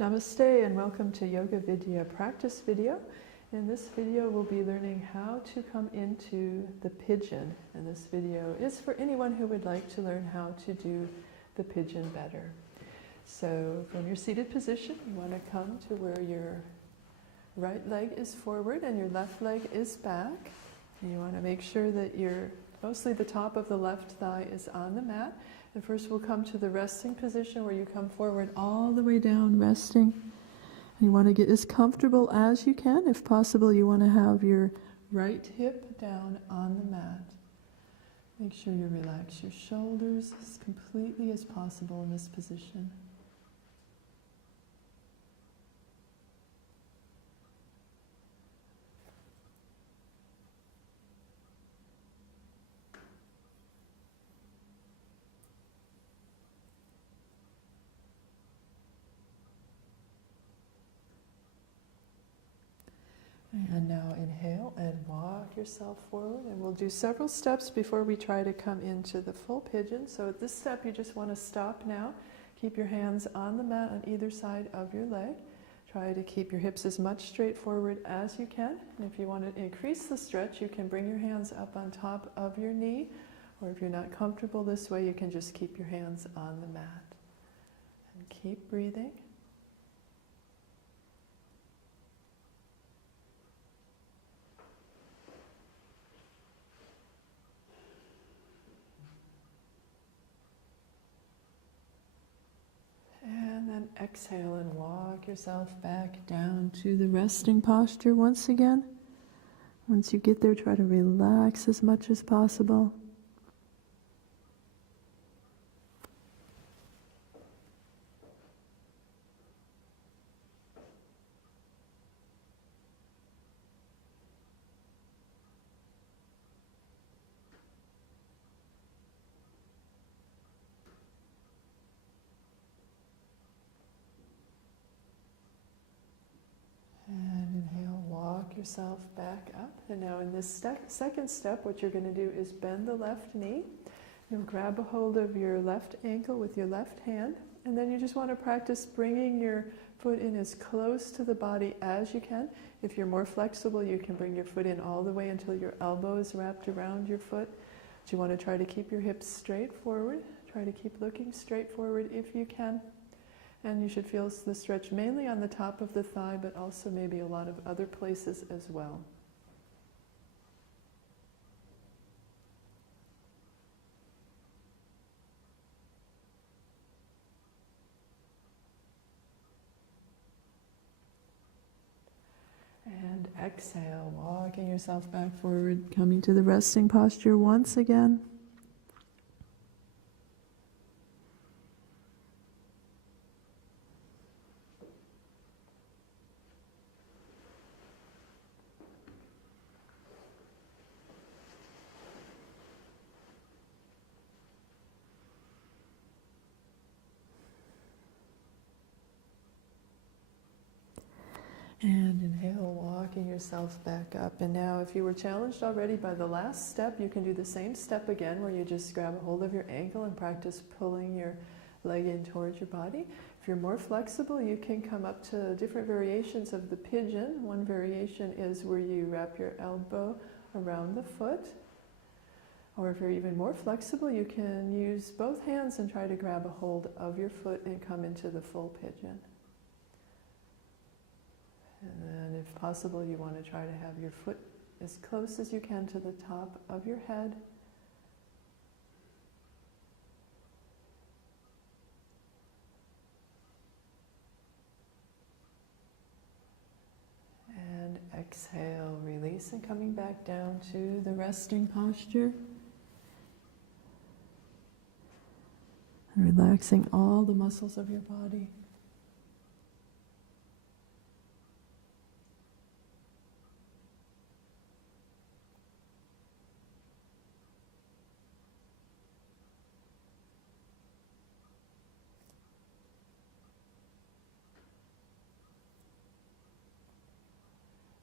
Namaste and welcome to Yoga Vidya practice video. In this video we'll be learning how to come into the pigeon, and this video is for anyone who would like to learn how to do the pigeon better. So from your seated position you want to come to where your right leg is forward and your left leg is back. And you want to make sure that mostly the top of the left thigh is on the mat. And first we'll come to the resting position where you come forward all the way down, resting. And you want to get as comfortable as you can. If possible, you want to have your right hip down on the mat. Make sure you relax your shoulders as completely as possible in this position. And now inhale and walk yourself forward, and we'll do several steps before we try to come into the full pigeon. So at this step you just want to stop now. Keep your hands on the mat on either side of your leg. Try to keep your hips as much straight forward as you can. And if you want to increase the stretch, you can bring your hands up on top of your knee, or if you're not comfortable this way, you can just keep your hands on the mat. And keep breathing. And then exhale and walk yourself back down to the resting posture once again. Once you get there, try to relax as much as possible. Yourself back up. And now in this second step, what you're going to do is bend the left knee. You'll grab a hold of your left ankle with your left hand, and then you just want to practice bringing your foot in as close to the body as you can. If you're more flexible, you can bring your foot in all the way until your elbow is wrapped around your foot. But you want to try to keep your hips straight forward. Try to keep looking straight forward if you can. And you should feel the stretch mainly on the top of the thigh, but also maybe a lot of other places as well. And exhale, walking yourself back forward, coming to the resting posture once again. And inhale, walking yourself back up. And now if you were challenged already by the last step, you can do the same step again where you just grab a hold of your ankle and practice pulling your leg in towards your body. If you're more flexible, you can come up to different variations of the pigeon. One variation is where you wrap your elbow around the foot. Or if you're even more flexible, you can use both hands and try to grab a hold of your foot and come into the full pigeon. And then if possible, you want to try to have your foot as close as you can to the top of your head. And exhale, release and coming back down to the resting posture. And relaxing all the muscles of your body.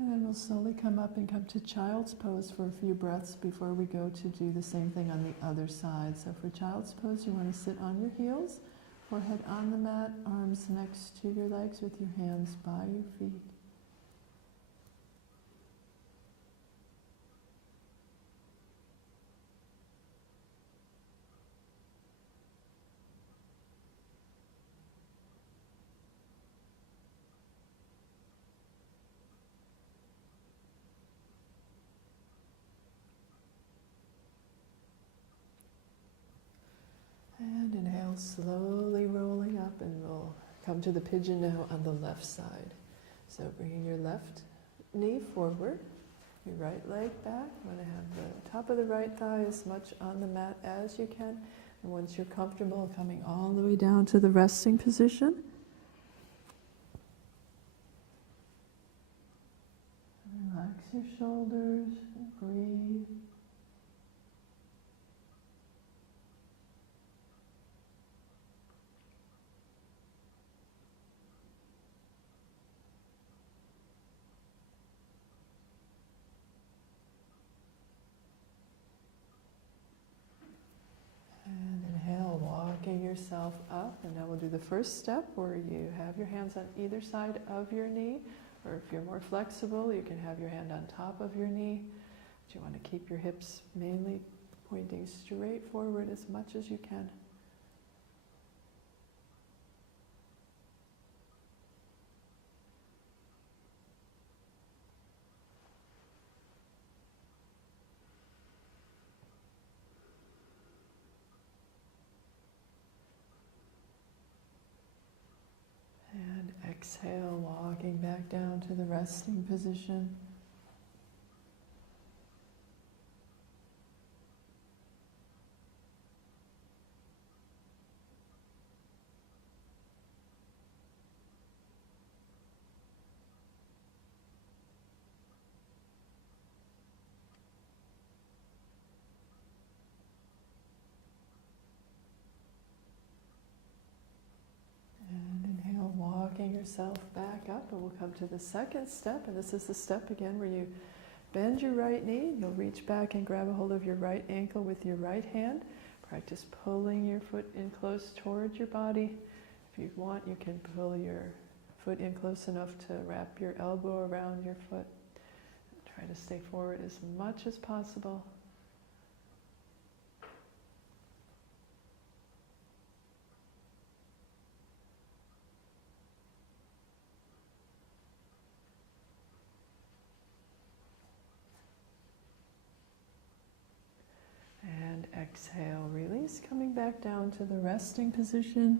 And then we'll slowly come up and come to child's pose for a few breaths before we go to do the same thing on the other side. So for child's pose, you want to sit on your heels, Forehead on the mat, arms next to your legs with your hands by your feet. And inhale, slowly rolling up, and we'll come to the pigeon now on the left side. So bringing your left knee forward, your right leg back. You want to have the top of the right thigh as much on the mat as you can. And once you're comfortable, coming all the way down to the resting position. Relax your shoulders and breathe. And inhale, walking yourself up. And now we'll do the first step where you have your hands on either side of your knee. Or if you're more flexible, you can have your hand on top of your knee. But you want to keep your hips mainly pointing straight forward as much as you can. And exhale, walking back down to the resting position. Walking yourself back up, and we'll come to the second step, and this is the step again where you bend your right knee. You'll reach back and grab a hold of your right ankle with your right hand. Practice pulling your foot in close towards your body. If you want, you can pull your foot in close enough to wrap your elbow around your foot. Try to stay forward as much as possible. And exhale, release, coming back down to the resting position.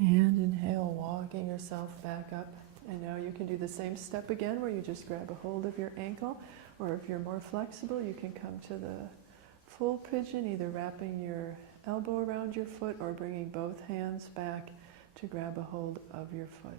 And inhale, walking yourself back up. And now you can do the same step again where you just grab a hold of your ankle, or if you're more flexible, you can come to the full pigeon, either wrapping your elbow around your foot or bringing both hands back to grab a hold of your foot.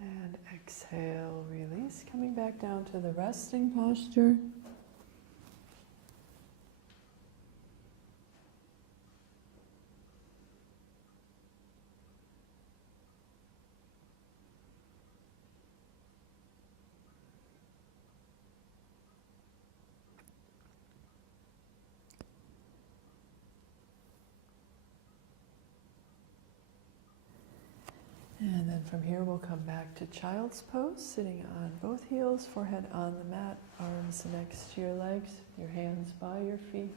And exhale, release, coming back down to the resting posture. And then from here we'll come back to child's pose, sitting on both heels, forehead on the mat, arms next to your legs, your hands by your feet.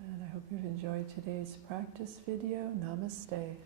And I hope you've enjoyed today's practice video. Namaste.